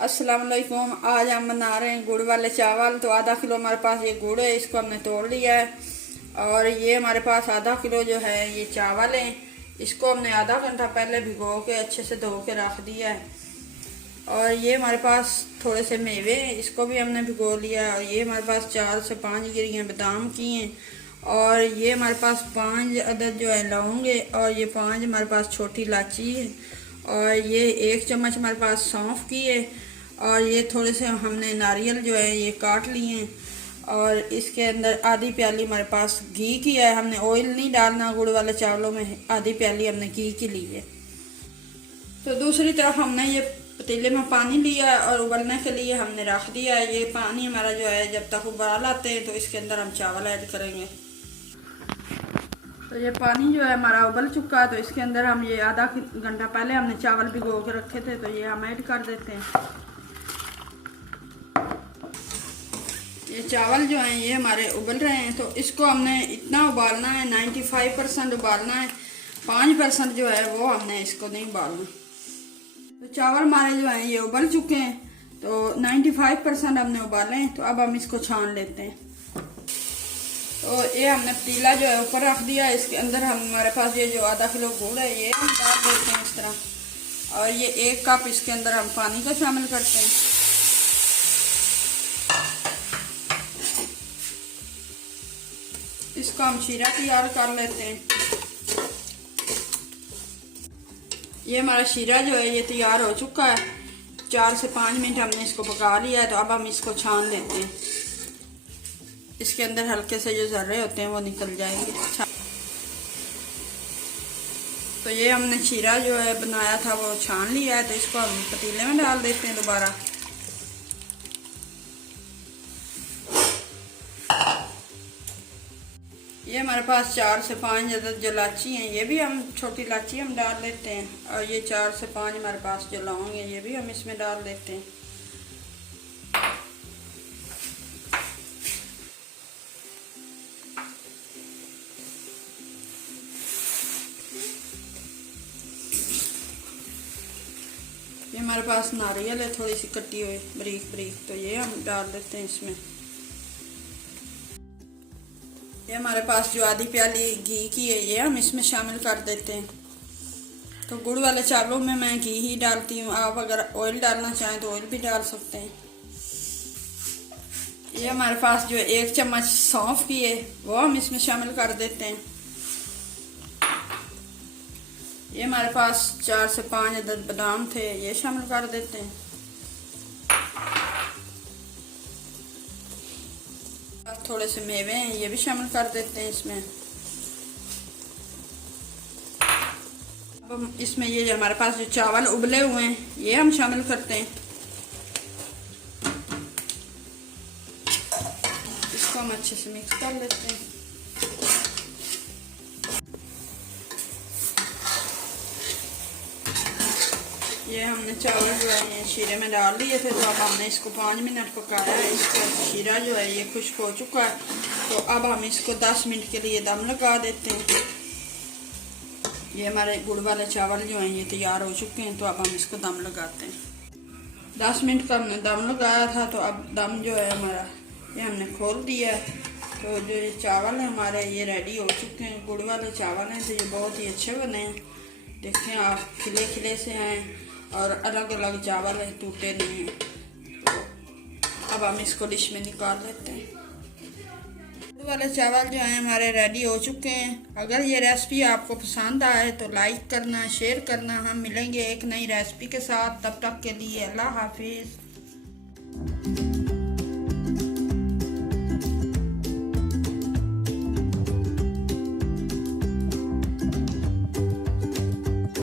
अस्सलाम वालेकुम। आज हम बना रहे हैं गुड़ वाले चावल। तो आधा किलो हमारे पास ये गुड़ है, इसको हमने तोड़ लिया है। और ये हमारे पास आधा किलो जो है ये चावल है, इसको हमने आधा घंटा पहले भिगो के अच्छे से धो के रख दिया है। और ये हमारे पास थोड़े से मेवे हैं, इसको भी हमने भिगो लिया है। और ये हमारे पास 4 से 5 गिरियाँ बादाम की हैं। और ये हमारे पास 5 अदद जो है लौंग है। और ये 5 हमारे पास छोटी इलायची है। और ये 1 चम्मच हमारे पास सौंफ की है। और ये थोड़े से हमने नारियल जो है ये काट लिए हैं। और इसके अंदर आधी प्याली हमारे पास घी की है। हमने ऑयल नहीं डालना गुड़ वाले चावलों में, आधी प्याली हमने घी की ली है। तो दूसरी तरफ हमने ये पतीले में पानी लिया और उबलने के लिए हमने रख दिया है। ये पानी हमारा जो है जब तक उबाल आते हैं तो इसके अंदर हम चावल ऐड करेंगे। तो ये पानी जो है हमारा उबल चुका है, तो इसके अंदर हम ये आधा घंटा पहले हमने चावल भिगो के रखे थे, तो ये हम ऐड कर देते हैं। ये चावल जो हैं ये हमारे उबल रहे हैं, तो इसको हमने इतना उबालना है, 95% उबालना है। 5% जो है वो हमने इसको नहीं उबालना। तो चावल हमारे जो हैं ये उबल चुके हैं, तो 95% हमने उबाले हैं। तो अब हम इसको छान लेते हैं। तो ये हमने पतीला जो है ऊपर रख दिया, इसके अंदर हमारे पास ये जो आधा किलो गुड़ है ये हम डाल देते हैं इस तरह। और ये 1 कप इसके अंदर हम पानी का शामिल करते हैं। इसको हम शीरा तैयार कर लेते हैं। ये हमारा शीरा जो है ये तैयार हो चुका है। 4 से 5 मिनट हमने इसको पका लिया है। तो अब हम इसको छान लेते हैं। इसके अंदर हल्के से जो जर्रे होते हैं वो निकल जाएंगे। तो ये हमने शीरा जो है बनाया था वो छान लिया है। तो इसको हम पतीले में डाल देते हैं दोबारा। ये हमारे पास 4 से 5 अदद जो इलायची हैं ये भी हम छोटी इलायची हम डाल लेते हैं। और ये 4 से 5 हमारे पास जो लौंग है ये भी हम इसमें डाल देते हैं। ये हमारे पास नारियल है थोड़ी सी कटी हुई बारीक बारीक, तो ये हम डाल देते हैं इसमें। ये हमारे पास जो आधी प्याली घी की है ये हम इसमें शामिल कर देते हैं। तो गुड़ वाले चावलों में मैं घी ही डालती हूँ, आप अगर ऑयल डालना चाहें तो ऑयल भी डाल सकते हैं। ये हमारे पास जो 1 चम्मच सौंफ की है वो हम इसमें शामिल कर देते हैं। ये हमारे पास 4 से 5 अदद बादाम थे ये शामिल कर देते हैं। थोड़े से मेवे हैं ये भी शामिल कर देते हैं इसमें। अब हम इसमें ये जो हमारे पास जो चावल उबले हुए हैं ये हम शामिल करते हैं। इसको हम अच्छे से मिक्स कर लेते हैं। ये हमने चावल जो है ये शीरे में डाल दिए थे, तो अब हमने इसको 5 मिनट पकाया है। इसका शीरा जो है ये खुश्क हो चुका है। तो अब हम इसको 10 मिनट के लिए दम लगा देते हैं। ये हमारे गुड़ वाले चावल जो हैं ये तैयार हो चुके हैं। तो अब हम इसको दम लगाते हैं। 10 मिनट का हमने दम लगाया था, तो अब दम जो है हमारा ये हमने खोल दिया है। तो जो ये चावल है हमारे ये रेडी हो चुके हैं। गुड़ वाले चावल हैं तो ये बहुत ही अच्छे बने हैं। देखें आप, खिले खिले से हैं और अलग अलग चावल है, टूटे नहीं हैं। तो अब हम इसको डिश में निकाल लेते हैं। गुड़ वाले चावल जो हैं हमारे रेडी हो चुके हैं। अगर ये रेसिपी आपको पसंद आए तो लाइक करना, शेयर करना। हम मिलेंगे एक नई रेसिपी के साथ, तब तक के लिए अल्लाह हाफिज़।